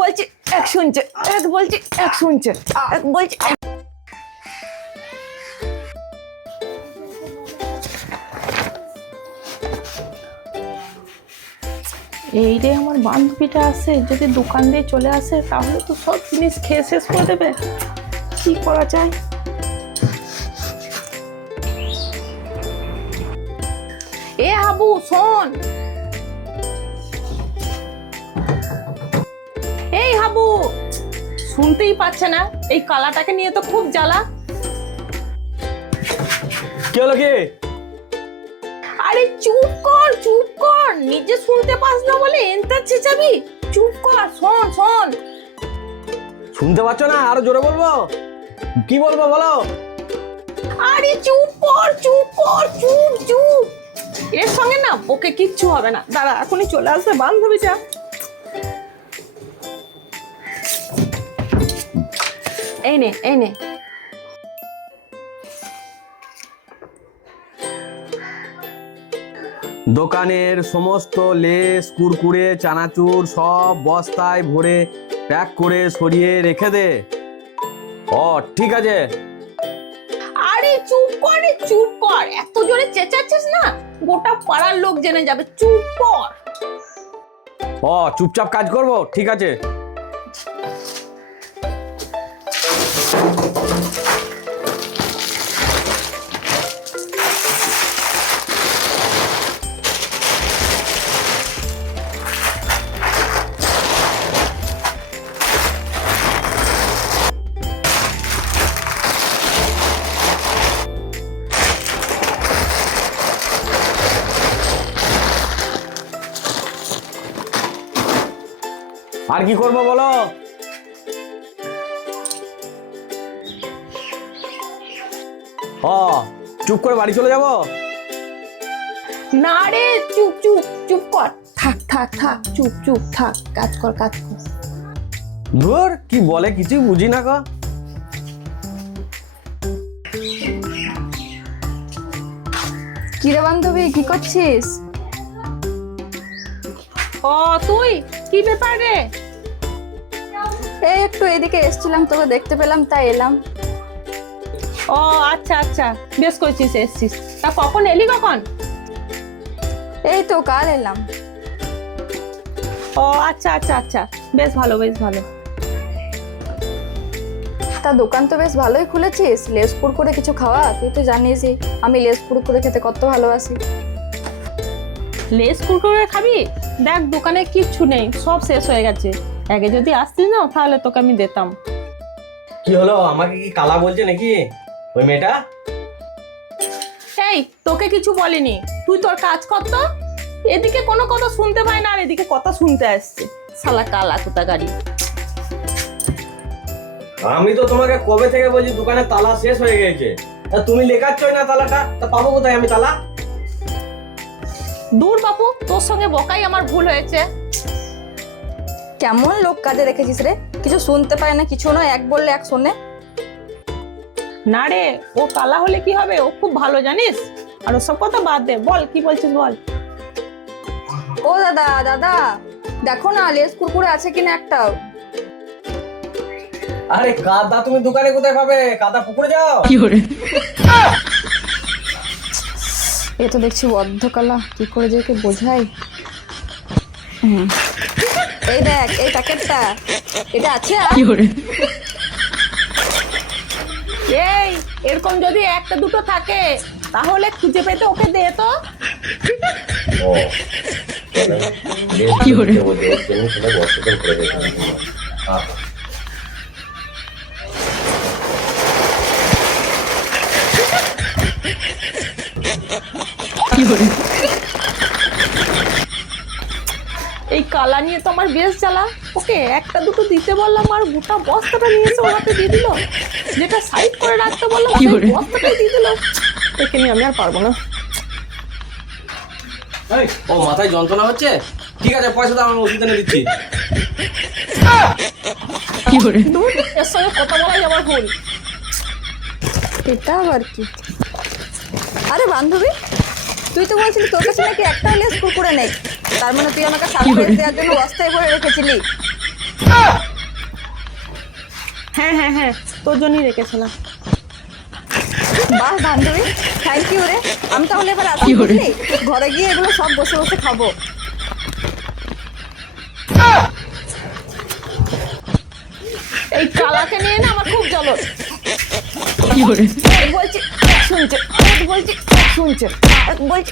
বলছি এক শুনছে, এক বলছি এক শুনছে, এক বলছি এই রে আমার বান্ধবীটা আসে, যদি দোকান দিয়ে চলে আসে তাহলে তো সব জিনিস খেয়ে শেষ করে দেবে। কি করা যায়? এ হাবু শোন, এই হাবু শুনতেই পাচ্ছে না, এই কালাটাকে নিয়ে তো খুব জ্বালা। কি হলো কি? আরে চুপ কর চুপ কর, নিজে শুনতে পাস না বলে এন্টার চেঁচাবি। চুপ কর, শোন শোন। শুনতে পাচ্ছ না? আরো জোরে বলবো? কি বলবো বলো? আরে চুপ কর চুপ কর, চুপ চুপ। এর সঙ্গে না ওকে কিচ্ছু হবে না, দাঁড়া এখনই চলে আসবে বান্ধবীটা। এই নে এই নে। দোকানের সমস্ত লেস কুরকুরে চানাচুর সব বস্তায় ভরে প্যাক করে সরিয়ে রেখে দে। ও ঠিক আছে। আরে চুপ কর রে, চুপ কর, এত জোরে চেঁচাচ্ছিস না গোটা পাড়ার লোক জেনে যাবে। চুপ কর। ও চুপচাপ কাজ করব, ঠিক আছে। আর কি করবো বলো? চুপ করে বাড়ি চলে যাব? না রে চুপ চুপ চুপ কর, থাক থাক থাক, চুপ চুপ থাক, কাজ কর কাজ কর। ধুর কি বলে কিছুই বুঝি না গো। কিরে বান্ধবী, কি করছিস? ও তুই, কি ব্যাপার রে? এই একটু এদিকে এসেছিলাম, তোকে দেখতে পেলাম তাই এলাম। ও আচ্ছা আচ্ছা, বেশ করছিস এসছিস। তা কখন এলি কখন? এই তো কাল এলাম। ও আচ্ছা আচ্ছা আচ্ছা, বেশ ভালো বেশ ভালো। তা দোকান তো বেশ ভালোই খুলেছিস, লেস কুরকুরে কিছু খাওয়া, তুই তো জানিসই আমি লেস কুরকুরে খেতে কত ভালোবাসি। লেস কুরকুরে খাবি? দেখ দোকানে কিচ্ছু নেই, সব শেষ হয়ে গেছে। আগে যদি আসতিস না তাহলে তোকে আমি দিতাম। কি হলো, আমাকে কি কালা বলছে নাকি ওই মেয়েটা? এই তোকে কিছু বলিনি, তুই তোর কাজ কর তো। এদিকে কোনো কথা শুনতে পায় না আর এদিকে কথা শুনতে আসছে, শালা কালা কোথাকারি। আমি তো তোমাকে কবে থেকে বলছি দোকানে তালা শেষ হয়ে গেছে, তা তুমি লেখাচ্ছই না তালাটা, তা পাবো কোথায় আমি তালা? দূর বাপু, তোর সঙ্গে বকাই আমার ভুল হয়েছে। কেমন লোক কাজে রেখেছিস রে, কিছু শুনতে পায় না কিছু নয়, এক বললে এক শোনে। না রে, ও কালা হলে কি হবে, ও খুব ভালো জানিস। আর ওসব কথা বাদ দে, বল কি বলছিস বল। ও দাদা দাদা, দেখো না লেস কুরকুরে আছে কিনা একটাও। আরে কাদা তুমি দোকানে কোথায় পাবে? কাদা পুকুরে যাও। এ তো দেখছি বদ্ধ কালা, কি করে যে একে বোঝাই। এই দেখ এই প্যাকেটটা, এটা আছে আর? এই এরকম যদি একটা দুটো থাকে তাহলে খুঁজে পেতে ওকে দে তো। কি করে সেটা করে এই কালা নিয়ে তো আমার বেশ জ্বালা। ওকে একটা দুটো দিতে বললাম আর গোটা বস্তাটা নিয়ে এসে ওর হাতে দিয়ে দিল। যেটা সাইড করে রাখতে বললাম সেই বস্তাটাই দিয়ে দিল। একে নিয়ে আমি আর পারবো না। ও মাথায় যন্ত্রণা হচ্ছে, ঠিক আছে পয়সা দাও, আমি ওষুধ এনে দিচ্ছি। দূর, এর সঙ্গে কথা বলাই আমার ভুল। এটা আবার কি? আরে বান্ধবী, তুই তো বলছিলি তোর কাছে নাকি একটা লেস কুরকুরে নেই, তার মানে তুই আমাকে সারপ্রাইজ দেওয়ার জন্য বস্তায় ভরে রেখেছিলি। হ্যাঁ হ্যাঁ হ্যাঁ, তোর জন্যই রেখেছিলাম। বাহ বান্ধবী, থ্যাংক ইউ রে। আমি তাহলে এবার আসি, বুঝলি? ঘরে গিয়ে এগুলো সব বসে বসে খাবো। এই কালাকে নিয়ে না আমার খুব জ্বলন। বলছি শুনছে, বলছি শুনছে, বলছি